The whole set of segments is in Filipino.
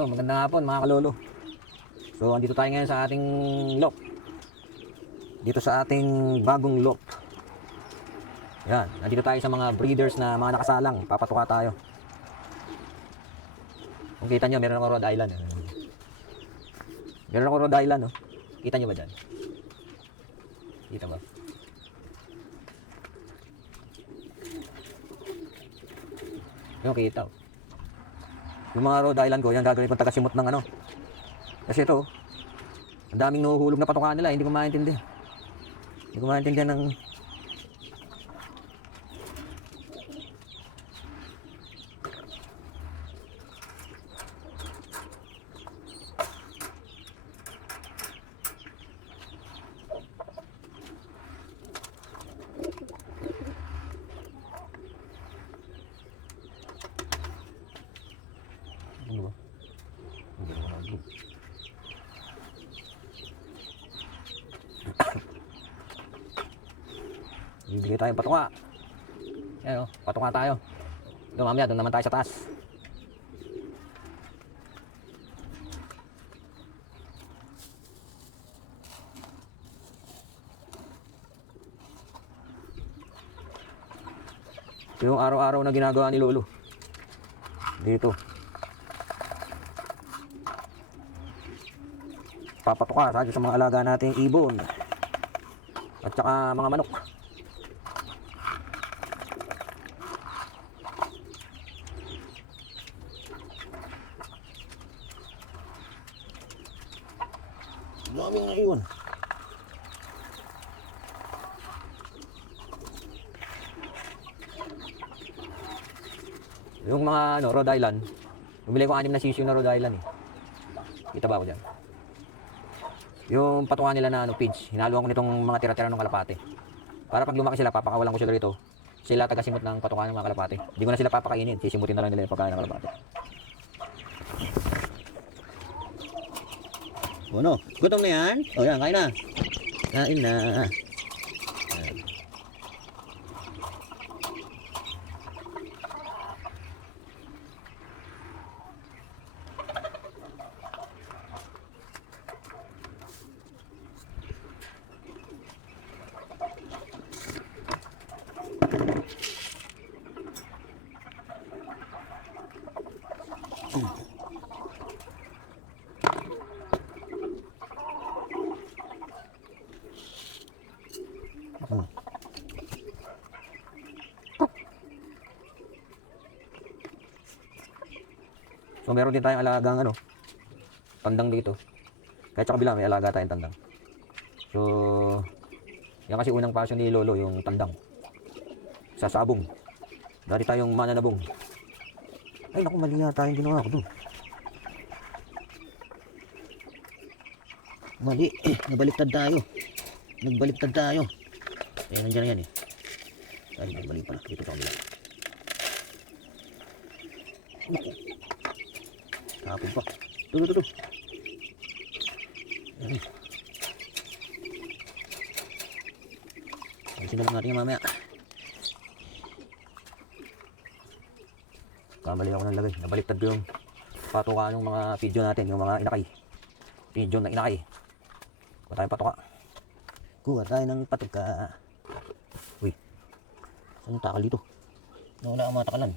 Yo, magandang hapon mga kalolo. So, andito tayo ngayon sa ating loft. Dito sa ating bagong loft. Yan, andito tayo sa mga breeders na mga nakasalang. Papatuka tayo. Kung kita nyo, meron ako Rhode Island. Meron ako Rhode Island, oh. Kita nyo ba dyan? Kita ba? Yung kita, oh. Yung mga Rhode Island ko, yan gagawin kong tagasimot ng ano. Kasi ito, ang daming nahuhulog na patukaan nila, hindi ko maintindihan. Hindi ko maintindihan ng... Ano ba? Hindi ko nag-vlog. Bibigay tayong patuka. Ayan o, patuka tayo. Doon mamaya, doon naman tayo sa taas. Ito yung araw-araw na ginagawa ni Lolo. Dito. Papatuka sa mga alaga nating ibon. At saka mga manok. Daming ngayon. Yung mga Rhode Island, bumili ko 6 na sisyo na Rhode Island eh. Kita ba ako dyan? Yung patukan nila na pigs, hinaluan ko nitong mga tira-tira ng kalapate. Para pag lumaki sila, papakawalan ko sila rito. Sila tagasimot ng patukan ng mga kalapate. Hindi ko na sila papakainin, sisimutin na lang nila yung pagkain ng kalapate. Ano? Gutom na yan? O yan, kain na. Kain na. So meron din tayong alagang tandang dito. Kahit sa kabila may alaga tayong tandang. So yan kasi unang passion ni Lolo, yung tandang. Sa sabong. Dati tayong mananabong. Ay naku, mali yata yung ginawa ko doon. Mali, nabaliktad tayo. Nagbaliktad tayo. Ayan, nandiyan na yan eh. Ay, nagbalik pala. Dito sa kabila. Naku. Tapos pa. Tulo. Ayan. Ayusin na lang natin yung mamaya. Kamali ako ng lagay. Nabaliktad ko yung patuka ng mga pigeon natin. Yung mga inakay. Pigeon na inakay. Kuha tayong patuka. Kuha tayo ng patuka. Uy. Saan yung takal dito? Nawala ang mga takalan.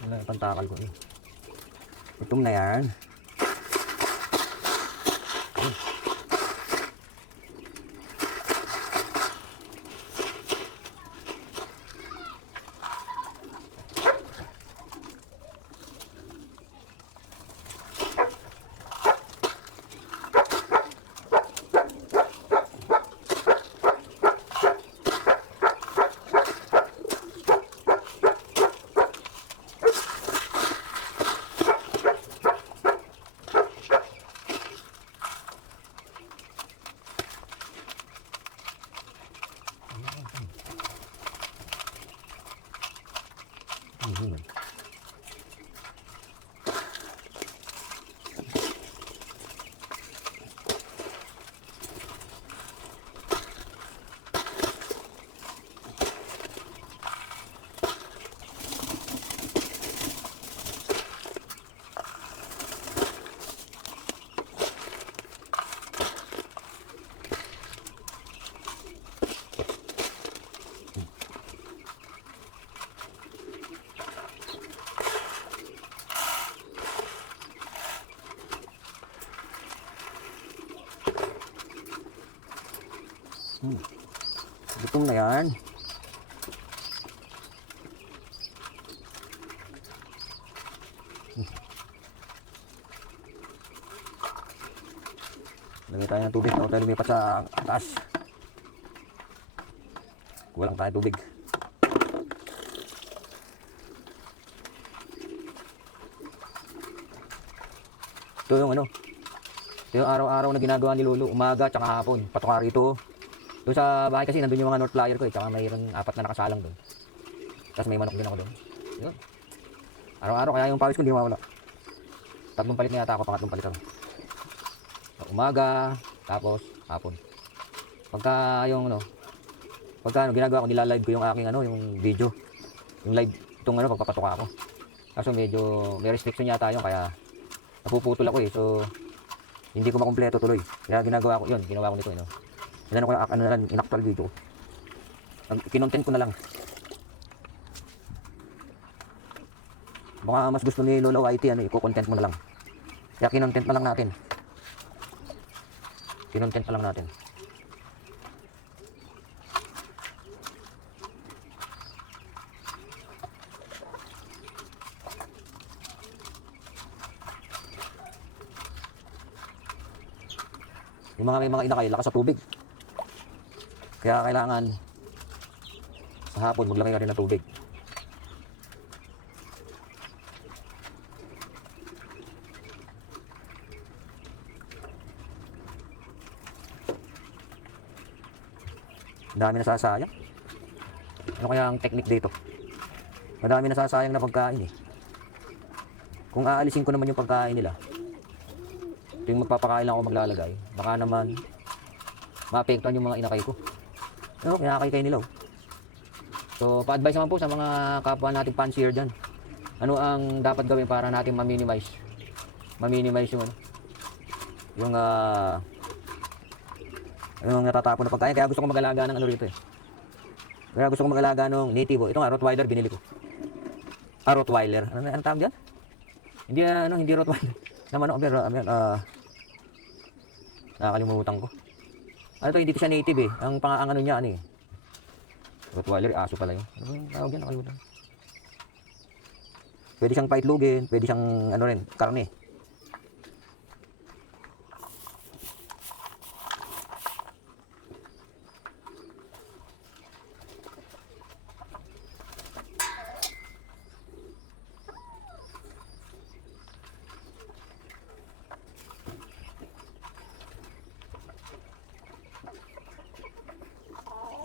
Wala yung pantakal ko eh. Itong na yan. Gutom na yan. Lagay tayo ng tubig. Ako tayo lumipat sa taas. Walang tayo tubig. Ito yung ano. Ito yung araw-araw na ginagawa ni Lolo. Umaga tsaka hapon. Patuka rito. Doon sa bahay kasi nandun yung mga North Flyer ko eh. Tsaka mayroon 4 na nakasalang doon. Tapos may manok din ako doon. Yun. Araw-araw kaya yung pawis ko hindi mawala. 3 palit na yata ako. 4 palit ako. Umaga, tapos hapon. Pagka yung ano, ginagawa ko, nila-live ko yung aking ano, yung video. Yung live itong ano, pagpapatuka ako. Kaso medyo may restriction yata yun, kaya napuputol ako eh. So hindi ko makumpleto tuloy. Kaya ginagawa ko yun, ginawa ko nito, no. Inano ko yung ano na lang, in-actual video ko. Kinontent ko na lang. Baka mas gusto ni Lolo IT, ano, i-content mo na lang. Kaya kinontent pa lang natin. Kinontent pa lang natin. Yung may mga inakay, lakas sa tubig. Kaya kailangan sa hapon maglagay ka rin ng tubig. Dami nasasayang. Ano kaya ang technique dito? Madami nasasayang na pagkain eh. Kung aalisin ko naman yung pagkain nila, ito yung magpapakain lang ako maglalagay, baka naman maapektuhan yung mga inakay ko. Ano, inakay kayo nila oh. So, pa-advise naman po sa mga kapwa nating fancier dyan. Ano ang dapat gawin para natin ma-minimize yung ano, yung natatapon na pagkain. Kaya gusto ko mag-alaga ng ano rito eh. Kaya gusto ko mag-alaga ng native. Ito nga, Rottweiler binili ko. Rottweiler. Ano tawag dyan? Hindi Rottweiler. Naman ako, nakakalimutan ko. Ano to, hindi ko siya native eh. Ang ano niya, ano eh. Rottweiler, aso pala yun. Ano yung tawag dyan? Nakalimutan. Pwede siyang paitlogin, pwede siyang ano rin, karne.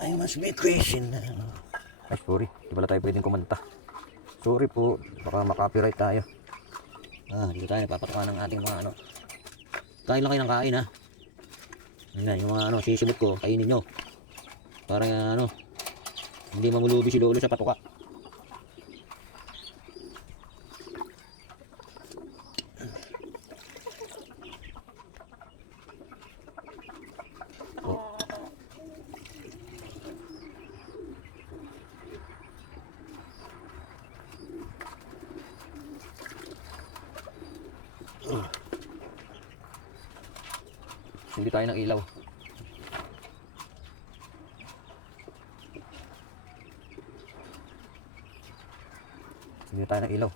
I must be question now. Ay, sorry. Di pala tayo pwedeng kumanta. Sorry po. Baka makapiright tayo. Dito tayo nagpapatuka ng ating mga ano. Kain lang kayo ng kain ha. Yan, yung mga ano, sisimot ko, kainin nyo. Para ano, hindi mamulubi si Lolo sa patuka. Hindi tayo ng ilaw. Hindi tayo ng ilaw.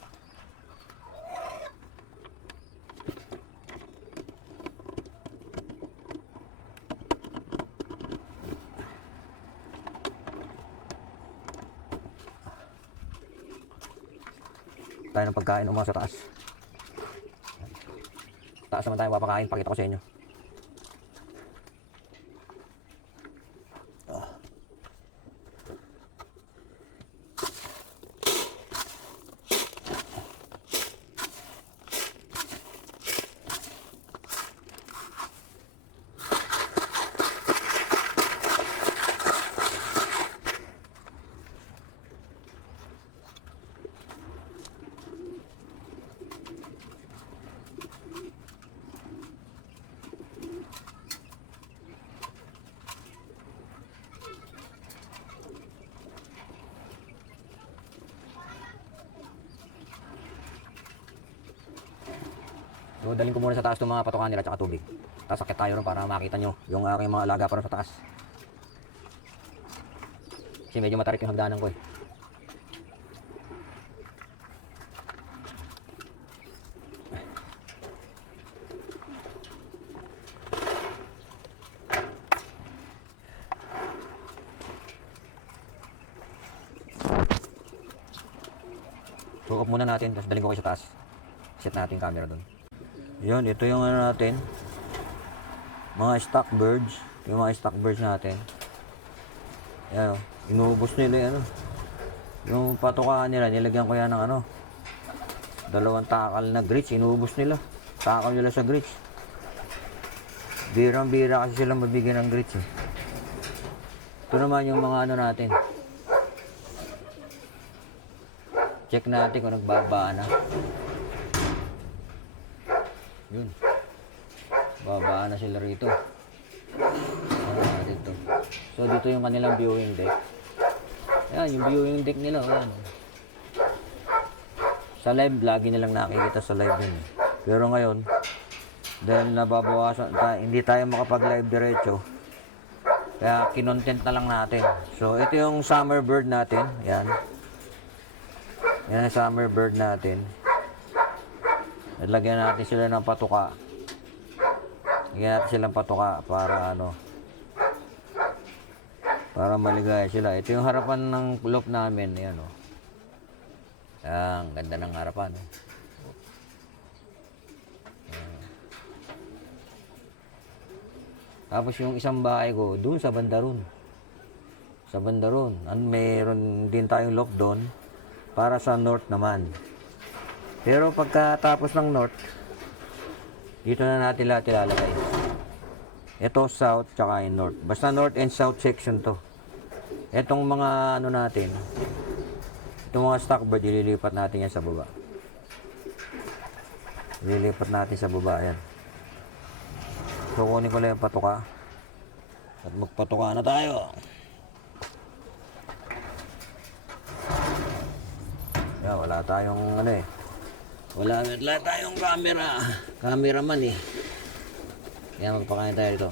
Tayo ng pagkain umang sa taas. Taas naman tayo papakain. Pakita ko sa inyo. So, dalhin ko muna sa taas itong mga patukan nila at tubig. Tapos akit tayo ron para makita nyo yung aking mga alaga pa ron sa taas. Kasi medyo matarik yung hagdanan ko eh. So off muna natin, tapos daling ko kayo sa taas. Set natin yung camera doon. Yun, ito yung ano natin. Mga stock birds. Ito yung mga stock birds natin. Yan o. Inuubos nila yung ano. Yung patukaan nila, nilagyan ko yan ng ano. 2 takal na grits, inuubos nila. Takal nila sa grits. Birang-bira kasi sila mabigyan ng grits eh. Ito naman yung mga ano natin. Check natin kung nagbaba na. Yun. Babaan na sila rito. Dito. So dito yung kanilang viewing deck. Yan, yung viewing deck nila. Yan. Sa live, lagi nilang nakikita sa live yun. Pero ngayon, dahil nababawasan, hindi tayo makapag-live diretso. Kaya kinontent na lang natin. So ito yung summer bird natin. Yan. Yan ang summer bird natin. Lagyan natin sila ng patuka. Lagyan natin silang patuka para ano, para maligaya sila. Ito yung harapan ng loft namin. Ayan o. Ang ganda ng harapan. Tapos yung isang bahay ko, dun sa Bandaron. Sa Bandaron. Mayroon din tayong loft doon. Para sa north naman. Pero pagkatapos ng north, dito na natin lahat ilalagay. Ito south tsaka yung north. Basta north and south section to. Etong mga ano natin, itong mga stock bird, ililipat natin yan sa baba. Ililipat natin sa baba yan. So kunin ko lang yung patuka. At magpatuka na tayo. Yeah, wala tayong ano eh. Wala tayong cameraman eh. Kaya magpakain tayo dito.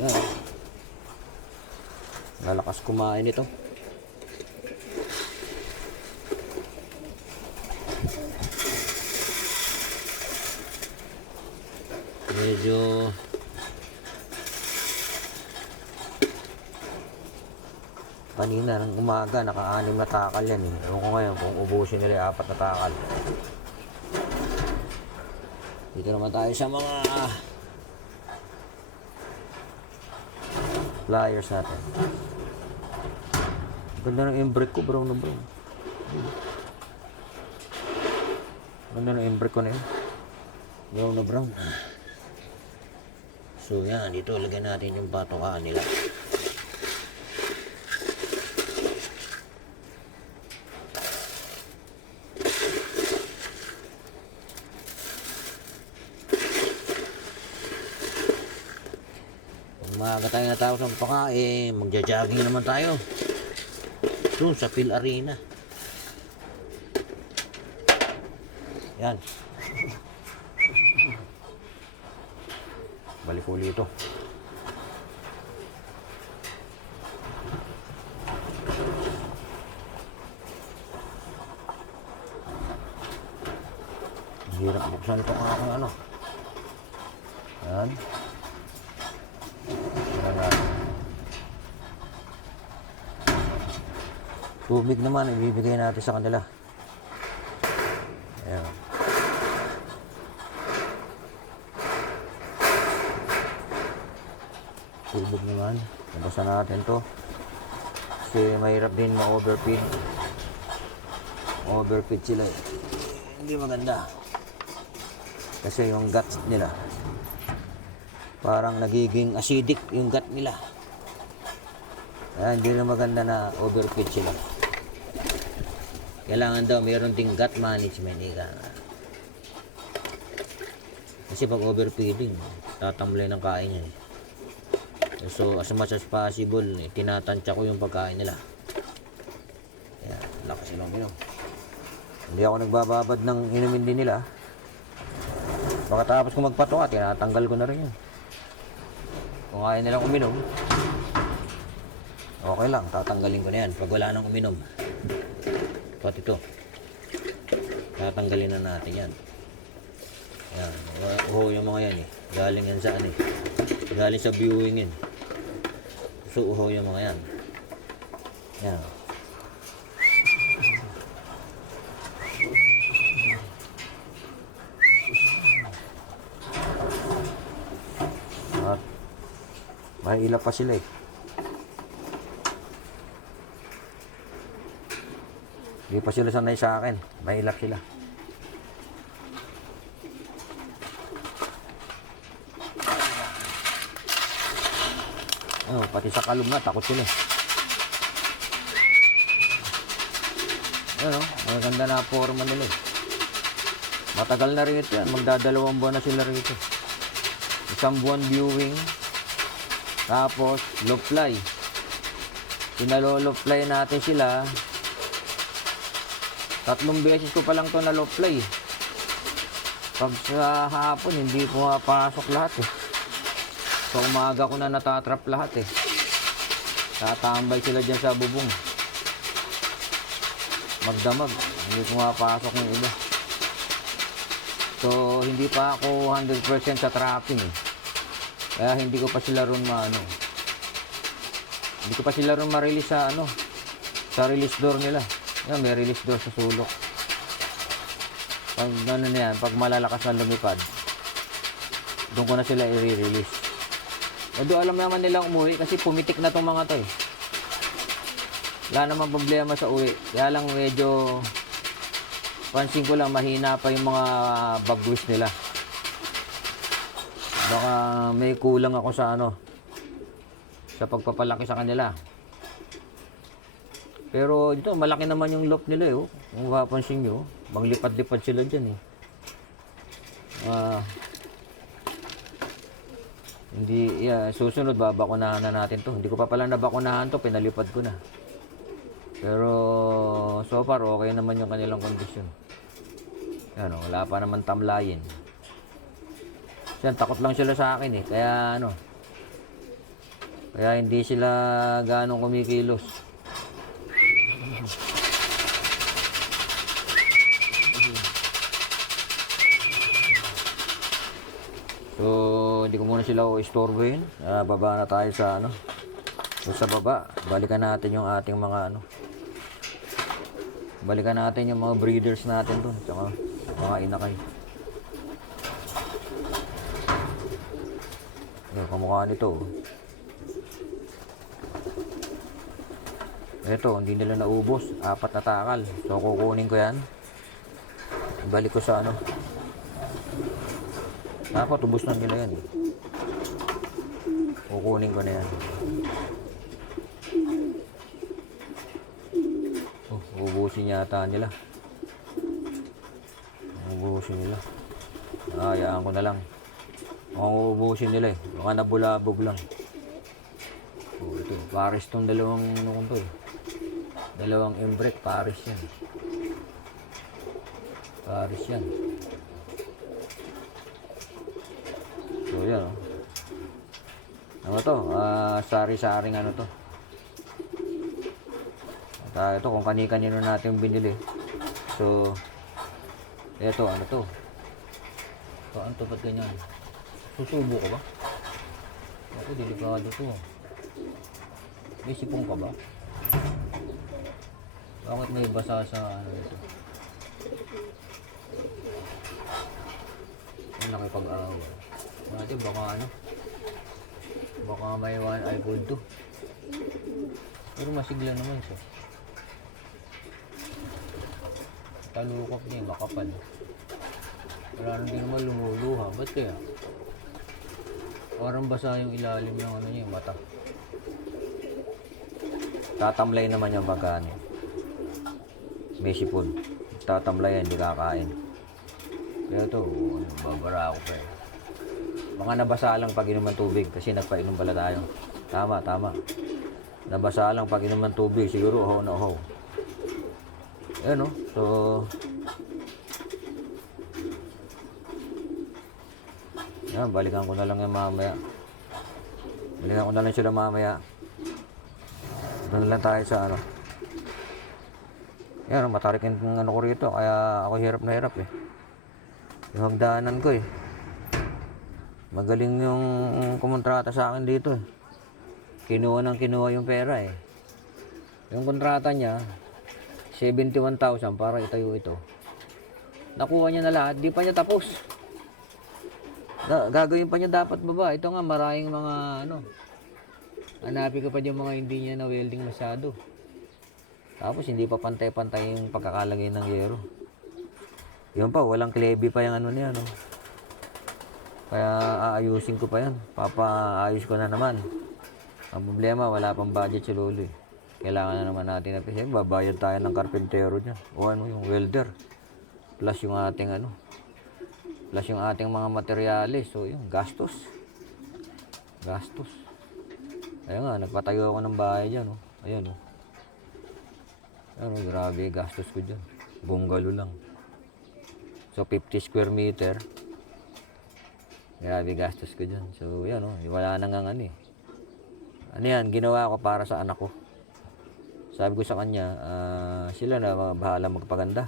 Yan. Lalakas kumain ito. Medyo kanina ng umaga naka-6 na takal yan eh. Ewan ko ngayon kung ubusin nila 4 na takal. Dito naman tayo sa mga flyers natin. Ganda ng embrake ko, brown na brown. Ganda ng embrake ko na yun. Brown na brown. So yan, dito lagyan natin yung patukaan nila. Kung maaga tayo natapos ng pakain, magja-jogging naman tayo. Doon sa Phil Arena. Yan. Balik uli ito. Hirap buksan ito ang aking ano. Yan. Tubig naman ibibigay natin sa kanila. Ayan. Tubig naman. Nabasan natin to. Kasi mahirap din ma-overfeed. Overfeed sila eh. Hindi maganda. Kasi yung guts nila parang nagiging acidic yung gut nila. Hindi na maganda na overfeed sila. Kailangan daw mayroon ding gut management. Kasi pag overfeeding, tatamlay ng kain yan. So as much as possible, tinatansya ko yung pagkain nila. Yan, lakas inom. Hindi ako nagbababad ng inumin din nila. Baka tapos ko magpatuka, tinatanggal ko na rin yun. Kung ayaw nilang uminom, okay lang, tatanggalin ko na yan pag wala nang uminom. Pati ito, tatanggalin na natin yan. Yan, yung mga yan eh. Galing yan saan eh. Galing sa viewing yan. So yung mga yan. Yan. At may ilap pa sila eh. Hindi pa sila sanay sa akin. May ilap sila. Oh, pati sa kalum na, takot sila. Ano, maganda na forma nila. Matagal na rin ito yan. Magdadalawang buwan na sila rito. Isang buwan viewing. Tapos, low fly. Pinalo-low fly natin sila. 3 beses ko pa lang ito na low fly. Pag sa hapon, hindi ko mapasok lahat eh. Sa umaga ko na natatrap lahat eh. Tatambay sila dyan sa bubong. Magdamag. Hindi ko mapasok ng iba. So, hindi pa ako 100% sa trapping eh. Kaya hindi ko pa sila ron hindi ko pa sila ron ma-release sa sa release door nila. Yan, may release door sa sulok. Pag na yan, pag malalakas na lumipad, doon ko na sila i-release. Doon alam naman nilang umuwi kasi pumitik na tong mga to eh. Wala namang problema sa uwi. Kaya lang medyo pansin ko lang mahina pa yung mga bagwis nila. Baka may kulang ako sa sa pagpapalaki sa kanila. Pero dito malaki naman yung loft nila eh. Kung mapapansin nyo, maglipad-lipad sila dyan eh. Hindi, susunod babakunahan na natin to. Hindi ko pa pala nabakunahan to, pinalipad ko na. Pero so far okay naman yung kanilang kondisyon. Yan, wala pa naman tamlayin. Yan, takot lang sila sa akin eh. Kaya kaya hindi sila ganong kumikilos. So, hindi ko muna sila istorbohin. Baba na tayo sa sa baba. Balikan natin yung ating mga balikan natin yung mga breeders natin dun. Tsaka mga inakay. Yung kamukha nito. Ito, hindi nila naubos. 4 na takal. So, kukunin ko yan. Balik ko sa dapat ubos na nila yan eh. Kukunin ko na yan. Ubusin yata nila. Ubusin nila. Hayaan ko na lang. Ubusin nila eh. Baka nabulabog lang. Ito. Paris tong dalawang to eh. Dalawang embrek. Paris yan. Paris yan. So yan to, sari-saring to. At ito kung kani-kanino natin binili. So ito to. So ano to, ba't ganyan? Susubo ka ba? Ako, delikado to. May sipong ka ba? Bakit may basa sa ito? Ang nakipag-awa. Natin baka may one eye gold to. Pero masigla naman siya. Talukap niya, makapal. Wala rin din naman lumuluha. Ba't kaya? Parang basa yung ilalim ng niya, yung mata. Tatamlay naman yung pagkaan. May sipon. Tatamlay yan, hindi kakain. Kaya ito, babara ako pa eh. Mga nabasa lang pag inom ng tubig kasi nagpainom pala tayo. Tama. Nabasa lang pag inom ng tubig, siguro uhaw na uhaw. Ayan, oh. So, yan, balikan ko na lang yung mamaya. Balikan ko na lang sila mamaya. Doon lang tayo sa ano. Yan, matarik yung ano ko rito. Kaya ako hirap na hirap eh. Yung hagdanan ko eh. Magaling yung kumontrata sa akin dito eh. Kinuha yung pera eh. Yung kontrata niya, 71,000 para itayo ito. Nakuha niya na lahat, di pa niya tapos. Gagawin pa niya dapat baba. Ito nga, maraming mga ano. Hanapin ko pa yung mga hindi niya na welding masyado. Tapos hindi pa pantay-pantay yung pagkakalagay ng yero. Yun pa, walang klebe pa yung ano niya, no. Kaya aayusin ko pa yan. Papaayos ko na naman. Ang problema, wala pang budget si Lolo eh. Kailangan na naman natin na kasi babayad tayo ng karpentero niya. O ano, yung welder. Plus yung ating ano. Plus yung ating mga materyales. So yung gastos. Gastos. Ayun nga, nagpatayo ako ng bahay dyan. Oh. Ayan oh. Ano, grabe gastos ko dyan. Bungalo lang. So 50 square meter. Grabe gastos ko dyan. So yan oh, wala nang ano eh. Ano yan, ginawa ko para sa anak ko. Sabi ko sa kanya, sila na bahala magpaganda.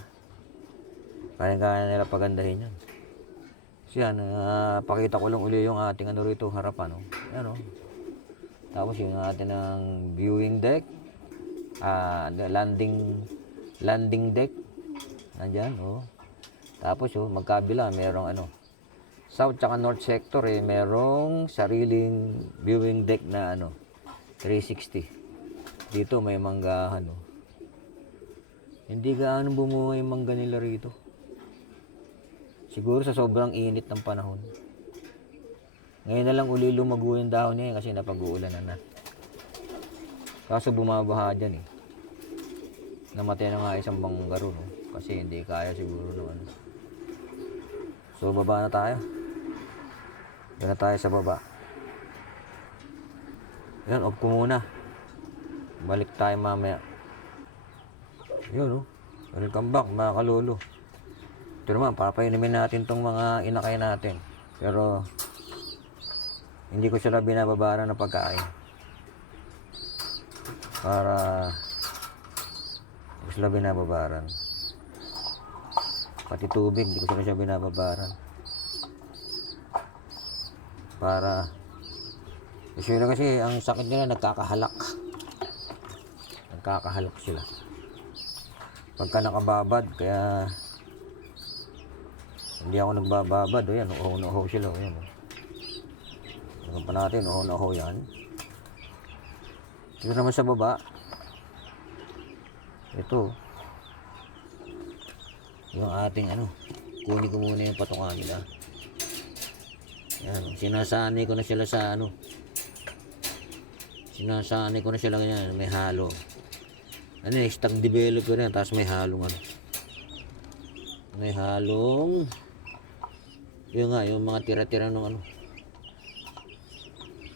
Kaya nila pagandahin yan. So yan, pakita ko lang uli yung ating ano rito, harapan. Oh. Yan oh. Tapos yung ating ng viewing deck. Landing deck. Nandyan oh. Tapos oh, magkabila, merong ano. South tsaka North sector eh, merong sariling viewing deck na ano. 360. Dito may manggahan oh. Hindi gaano bumuhay yung mangga nila rito. Siguro sa sobrang init ng panahon. Ngayon na lang uli lumago yung dahon niya kasi napag-uulan na. Kaso bumabaha dyan eh. Namatay na nga isang banggaro no? Kasi hindi kaya siguro naman. So baba na tayo. Doon na tayo sa baba. Yan, off ko muna. Balik tayo mamaya. Yun, oh. Welcome back, mga kalolo. Ito naman, papainimin natin tong mga inakay natin. Pero, hindi ko sila binababaran ng pagkain. Para, hindi ko sila binababaran. Pati tubig, hindi ko sila binababaran. Para, kasi ang sakit nila nagkakahalak. Nagkakahalak sila. Pagka nakababad, kaya hindi ako nagbababad. O yan, uho sila. O yan. Tignan pa natin, uho yan. Tignan naman sa baba. Ito. Yung ating ano, kunin ko muna yung patukan nila. Yan, sinasanay ko na sila sa ano. Sinasanay ko na sila ganyan, may halo. Ano yung stock developer yan, tapos may halong ano. May halong, yun nga, yung mga tira-tira ng ano.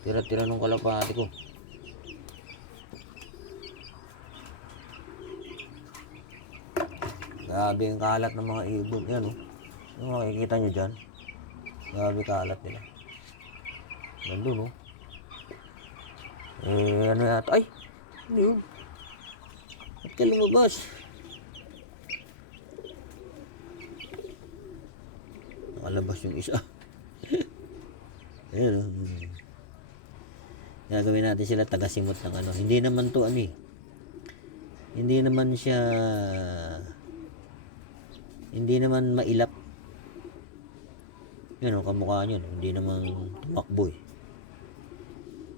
Tira-tira ng kalapati ko. Grabe yung kalat ng mga ibon. Yan o. Yung makikita nyo dyan. Grabe kalat nila. Nandun o. Ano yata? Ay! Ano yun? Ba't ka lumabas? Nakalabas yung isa. Ayan o. Gagawin natin sila tagasimot ng ano. Hindi naman to ano eh. Hindi naman siya... Hindi naman mailap. Yan o, kamukha nyo. Hindi naman tumakbo eh.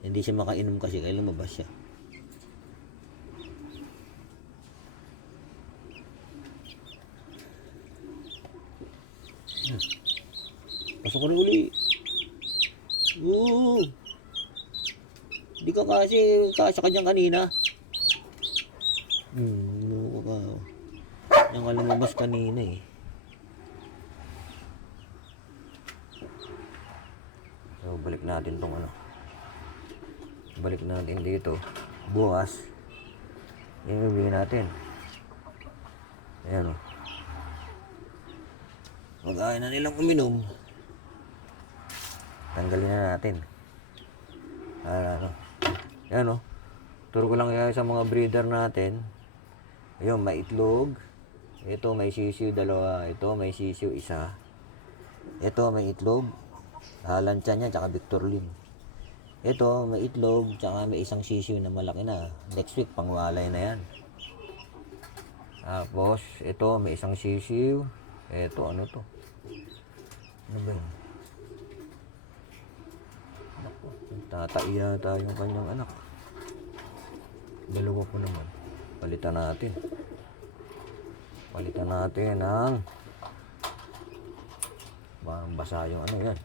Hindi siya makainom kasi kaya lumabas siya. Pasok ko rin uli. Oo. Hindi ka kasi kasya ka dyan kanina. Ano ka. Yan ka lumabas kanina eh. So balik natin tong ano. Balik natin dito. Bukas. Yung ibigay natin. Ayan o. Mag-ayaw na nilang uminom. Tanggalin na natin. Ano. Ayan o. Turo ko lang yan sa mga breeder natin. Ayun, may itlog. Ito may sisiw dalawa. Ito may sisiw isa. Ito may itlog. Lancia niya tsaka Victor Lynn. Ito may itlog tsaka may isang sisiw na malaki na. Next week pangwalay na yan. Tapos ito may isang sisiw. Ito ano to? Ano ba yun? Naku, tataiya tayo yung kanyang anak. Dalawa po naman. Palitan natin. Palitan natin ng basa yung ano yan.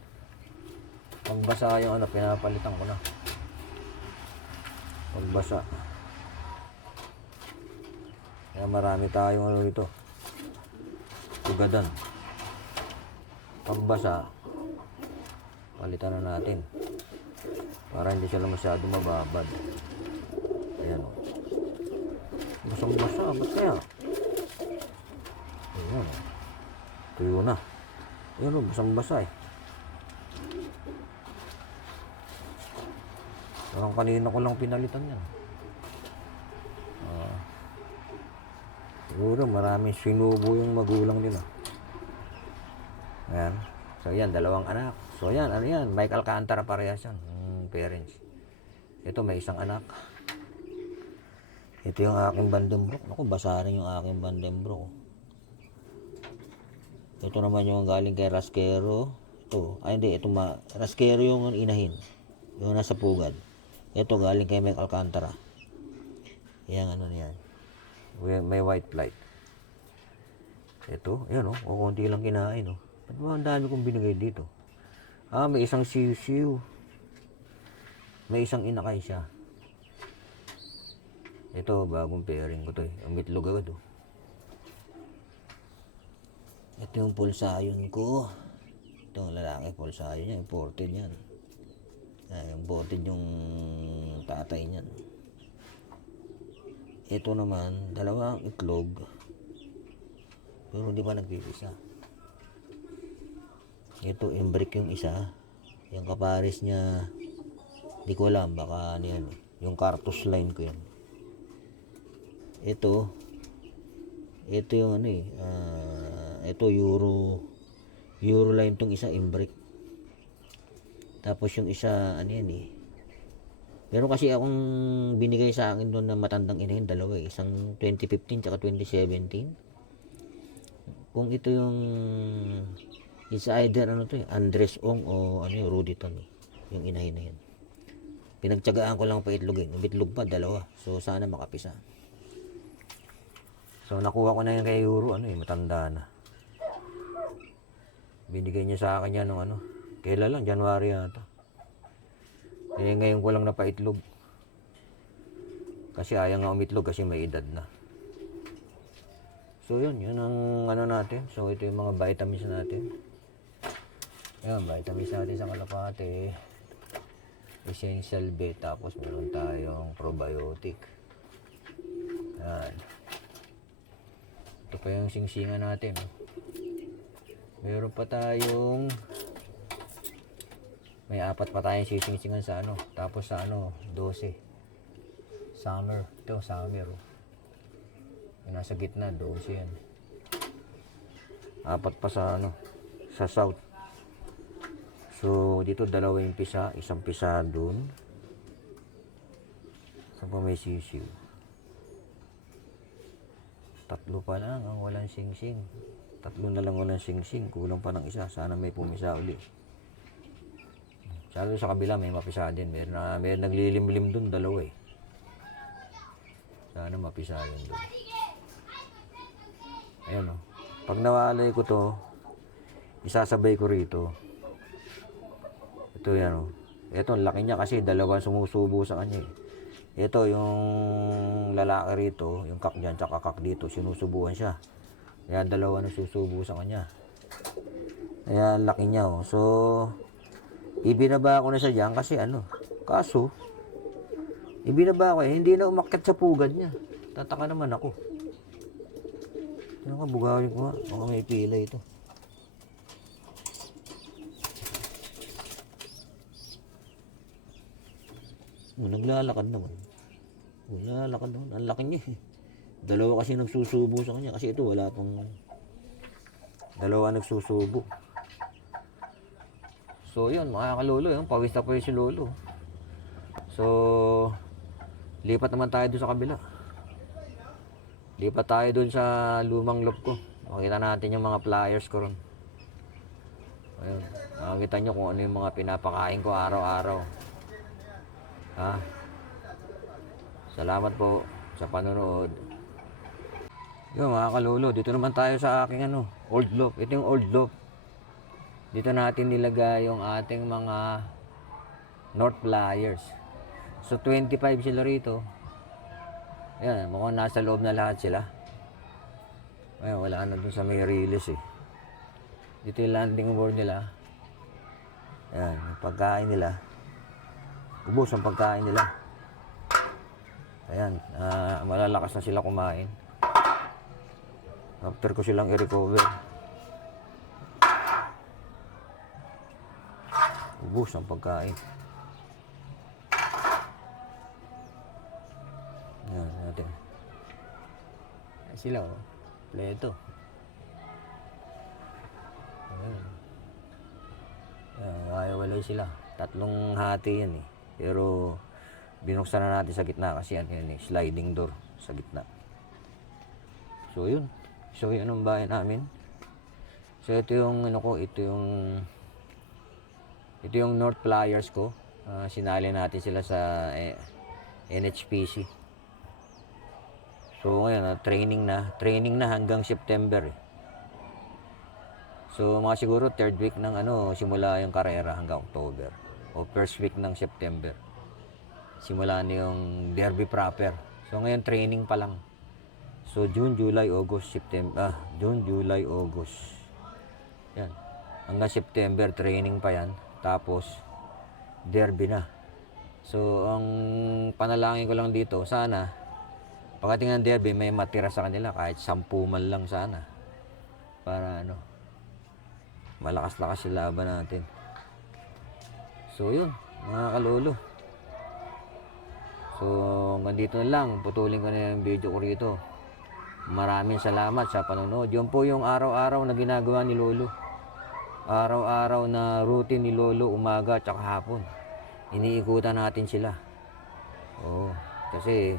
Pag basa yung ano, pinapalitan ko na. Pag basa. Kaya marami tayong ano dito. Tugadan. Pag basa, palitan na natin. Para hindi sila masyado mababad. Ayan o. Basang-basa. Ba't kaya? Ayan o. Tuyo na. Ayan o. Basang-basa eh. Parang kanina ko lang pinalitan yan. Siguro maraming sinubo yung magulang nila. Ayan. So yan, dalawang anak. So yan, ano yan? Mike Alcantara parehas yan. Parents. Ito may isang anak. Ito yung aking Vandenbroek. Naku, basa rin yung aking Vandenbroek. Ito naman yung galing kay Rasquero. Ito. Ay hindi, ito Rasquero yung inahin. Yung nasa pugad. Ito galing kay Mike Alcantara. Yan ano yan. May white flight. Ito, ayan o. Kunti lang kinain o. Ba't ba ang dami kong binigay dito? May isang siw-siw. May isang inakay siya. Ito, bagong pairing ko to eh. Ang mitlog agad o. Ito yung pulsayon ko. Ito ang lalaki, pulsayon niya. Imported yan. Imported yung tatay niyan. Ito naman, dalawang itlog. Pero hindi pa nagpipisa. Ito, imbrick yung isa. Yung kapares niya, di ko alam, baka ano yan. Yung Cartus line ko yan. Ito yung ano eh. Ito, Euro line tong isa, imbrick. Tapos yung isa, ano yan eh. Meron kasi akong binigay sa akin doon na matandang inahin, dalawa eh. Isang 2015 tsaka 2017. Kung ito yung it's either ano to eh, Andres Ong o ano yung Ruditon eh. Yung inahin na yan. Pinagtyagaan ko lang pa itlogin. Umitlog pa, dalawa. So sana makapisa. So nakuha ko na yung kay Euro, ano eh, matanda na. Binigay niya sa akin yan nung ano. Kailan lang, January yata. Eh ngayon ko lang napaitlog. Kasi ayaw nga umitlog kasi may edad na. So yun ang ano natin. So ito yung mga vitamins natin. Ayan, vitamins natin sa kalapate. Essential B. Tapos meron tayong probiotic. Ayan. Ito pa yung singsingan natin. Meron pa tayong may 4 pa tayong sisingsingan sa ano. Tapos sa ano, 12. Summer. Ito, summer. Yung nasa gitna, 12 yan. 4 pa sa ano, sa south. So, dito 2 yung pisa. Isang pisa dun. Saan pa may sisiw? 3 pa lang ang walang singsing. 3 na lang walang singsing. Kulang pa ng isa. Sana may pumisa uli. Lalo sa kabila may mapisa din. May naglilimlim dun, 2 eh. Sana mapisa yun dun. Ayan o. Pag nawalay ko to, isasabay ko rito. Ito yan o. Ito, ang laki niya kasi 2 sumusubo sa kanya eh. Ito yung lalaki rito, yung kak dyan, tsaka kak dito, sinusubuan siya. Kaya 2 na susubo sa kanya. Kaya ang laki niya o. So, ibinaba ko na siya dyan kasi ano, kaso, ibinaba ko eh, hindi na umakyat sa pugad niya. Tataka naman ako. Ano ka, bugawin ko nga. Baka may pila ito. Naglalakad naman. Naglalakad naman. Ang laki niya eh. Dalawa kasi nagsusubo sa kanya. Kasi ito wala pang... Dalawa nagsusubo. So yun, mga kalolo. Yun. Pawis na pawis si lolo. So... Lipat naman tayo doon sa kabila. Lipat tayo doon sa lumang loop ko. Makita natin yung mga pliers ko ron. Ayun. Makikita nyo kung ano yung mga pinapakain ko araw-araw. Ha? Salamat po sa panonood. Yun mga kalolo, dito naman tayo sa aking old loop. Ito yung old loop. Dito natin nilagay yung ating mga north pliers. So 25 sila rito. Ayan, mukhang nasa loob na lahat sila. Ayan, wala na dun sa may release eh. Dito yung landing board nila. Ayan, yung pagkain nila. Ubos ang pagkain nila. Ayan, malalakas na sila kumain. After ko silang i-recover. Ubos ang pagkain. Ayan, natin. Ayan sila, oh. Pleto. Ayan. Ayan, ayaw-walay sila. Tatlong hati yan eh. Pero binuksan na natin sa gitna kasi yan eh, sliding door sa gitna. So yun. So yun ang bahay namin. So ito yung ito yung north pliers ko. Sinali natin sila sa NHPC. So ngayon training na hanggang September eh. So mga siguro third week ng simula yung karera hanggang October o first week ng September. Simula na yung derby proper. So ngayon training pa lang. So June, July, August, September, June, July, August. Yan. Hanggang September training pa yan. Tapos derby na. So ang panalangin ko lang dito, sana pagdating ng derby may matira sa kanila kahit 10 man lang sana. Para malakas-lakas yung laban natin. So yun, mga kalolo. So hanggang dito na lang, putulin ko na yung video ko rito. Maraming salamat sa panonood. Yun po yung araw-araw na ginagawa ni Lolo. Araw-araw na routine ni Lolo, umaga at hapon. Iniikutan natin sila. Oo, kasi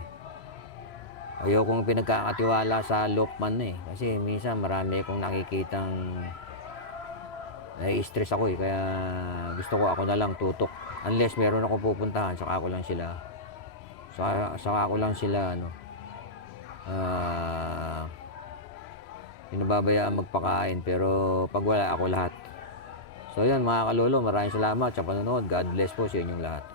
ayokong pinagkakatiwala sa Lokman eh. Kasi minsan marami akong nakikitang nai-stress ako eh. Kaya gusto ko ako na lang tutok. Unless meron ako pupuntahan, saka ako lang sila pinababayaan magpakain. Pero pag wala ako lahat. So yun mga kalolo, maraming salamat sa panonood. God bless po sa inyong lahat.